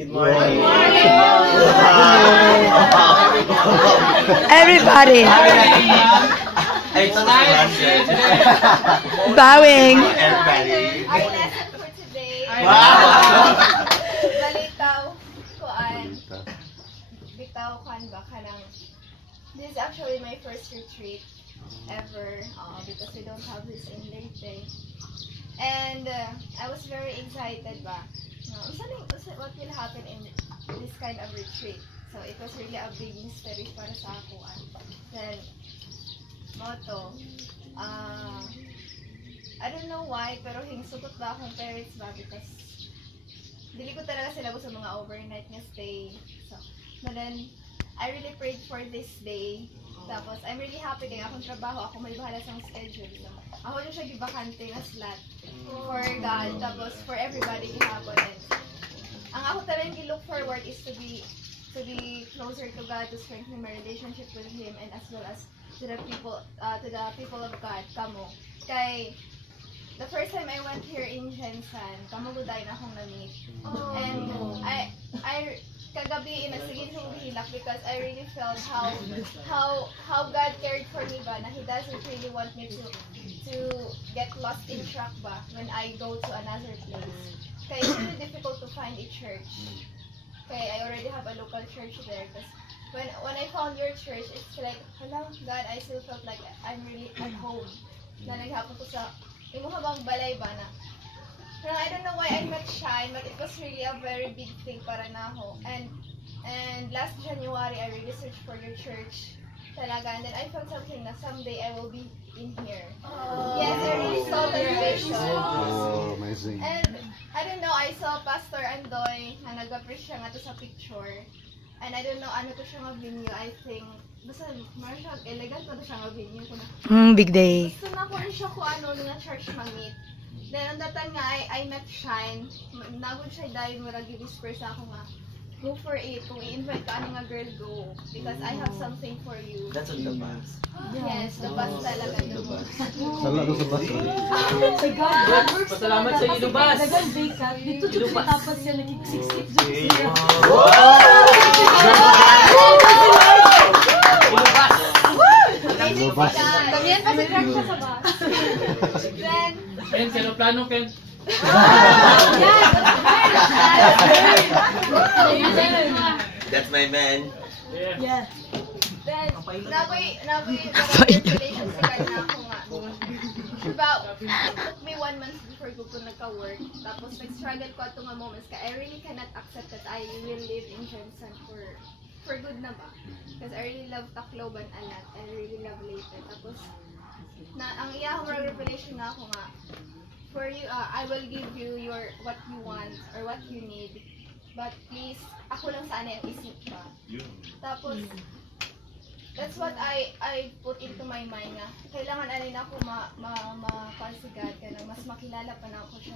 Good morning. Everybody. It's nice. Bowing. Everybody. Our lesson for today. Wow. Balitaw kuan. Bitaw kuan ba kanang. This is actually my first retreat ever because we don't have this in Leyte. And I was very excited ba. What will happen in this kind of retreat? So it was really a big mystery para sa ako. Then moto I don't know why, pero hingsugot ba akong parents ba because dili ko talaga sila sa mga overnight nga stay. So, but then, I really prayed for this day. Tapos, I'm really happy kaya akong trabaho, ako may bahala sa schedule. So, ako yung siya gibakante na slot for God, tapos for everybody gihapon. Ang ako talagang look forward is to be closer to God, to strengthen my relationship with Him, and as well as to the people of God, kamo. Kay the first time I went here in Jensen, kamo guday na akong na-meet. And I kagabi sige kong hilak because I really felt how God cared for me ba na He doesn't really want me to get lost in track ba when I go to another place. Kaya it's really difficult to find a church. Okay, I already have a local church there. Because when I found your church, it's like, hello, God, I still felt like I'm really at home. Na naghapon ko sa, yung habang balay ba na. Pero I don't know why I met Shine, but it was really a very big thing para na ako. And last January, I really searched for your church. Talaga. And then I felt something na someday I will be in here. Yes, I really saw the vision. Oh, amazing. And I don't know, I saw Pastor Andoy na nag-preach siya nga to sa picture. And I don't know, ano to siya nga venue, I think. Basta, Marshall, elegant pa to siya nga venue. Big day. Gusto na ko rin siya kung ano nga church mag-meet. Then, ang datan nga, I met Shine. Nagod siya dahil marag i-whisper sa ako nga, go for it. Kung i-invite ka, ano nga girl, go. Because I have something for you. That's on the bus. Yes, the bus talaga. The bus. Sala ko sa bus. Pasalamat sa iyo, Bas. Dito siya tapat siya nagkiksiksik siya. Amazing Bus. guys. Kamiyan kasi crack siya sa bus. Then, Ken, sino plano, Ken? That's my man. Yeah. then, napoy relationship na ako nga. About, it took me 1 month before ko nagka-work. Tapos, nag-struggle ko ato nga moments ka. I really cannot accept that I will live in Jensen for good na ba? Because I really love Tacloban a lot. I really love Leyte. Tapos, ang iyahong revelation na ako nga, for you, I will give you what you want or what you need. But please, ako lang sana yung isip ba? Tapos, that's what I put into my mind nga. Kailangan alin ako ma-consigad ka na mas makilala pa na ako siya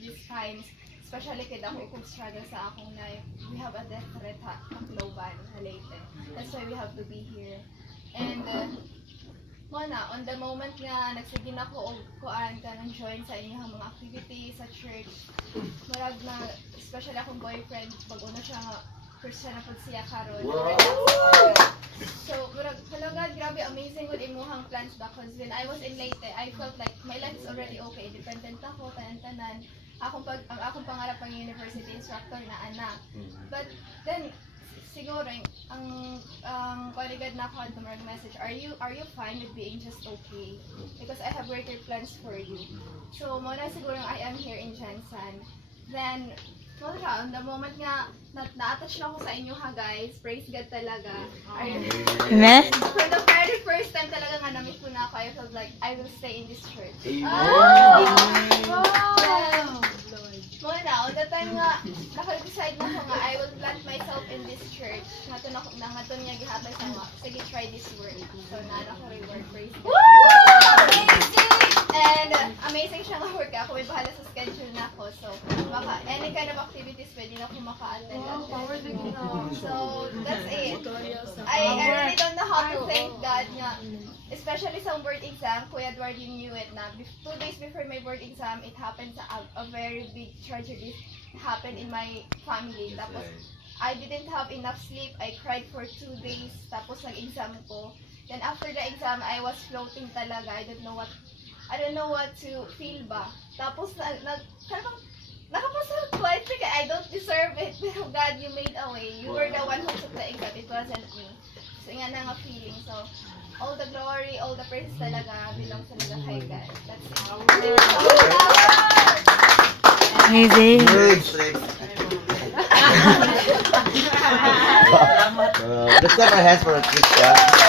these times. Especially kaya ako kung struggle sa akong life. We have a death threat Tacloban, Leyte. That's why we have to be here. And, on the moment nga nagsige na ko og kuan ka nang join sa inyong mga activities sa church. Marag na especially akong boyfriend pag-una siya nga Christian na pud siya karon. So, marag hello God, grabe amazing with imuhang plans ba because when I was in Leyte, I felt like my life is already okay. Independent ako, tanan-tanan. Ang akong pangarap ang university instructor na anak. But then siguro ang qualidad na ako at message, are you fine with being just okay? Because I have greater plans for you. So muna siguro I am here in Jensen. Then on the moment nga na-attach na ako sa inyo ha guys, praise God talaga. Amen. For the very first time talaga nga na-meet ko na ako, I felt like I will stay in this church. Muna, on the time nga, naka-decide na ako nga, I will plant myself in this church. Ngaton niya gihatay sa mga, sige, try this work. So, naana ko reward, praise God. And, amazing siya nga work. Ako may bahala sa schedule na ako. So, any kind of activities, pwede na ako maka-attend. So, that's it. I really don't know how to thank God nga. Especially sa board exam, Kuya Edward, you knew it na. 2 days before my board exam, it happened sa a very big tragedy happened in my family. Tapos, I didn't have enough sleep. I cried for 2 days. Tapos, nag-exam ko. Then, after the exam, I was floating talaga. I don't know what to feel ba. Tapos, parang nakapasa ko. I think I don't deserve it. Pero God, you made a way. You were the one who took the exam. It wasn't me. So, nga na nga feeling. So, all the glory, all the praise talaga belongs talaga kay God. That's it. Amazing. Next. Let's clap our hands for Krista.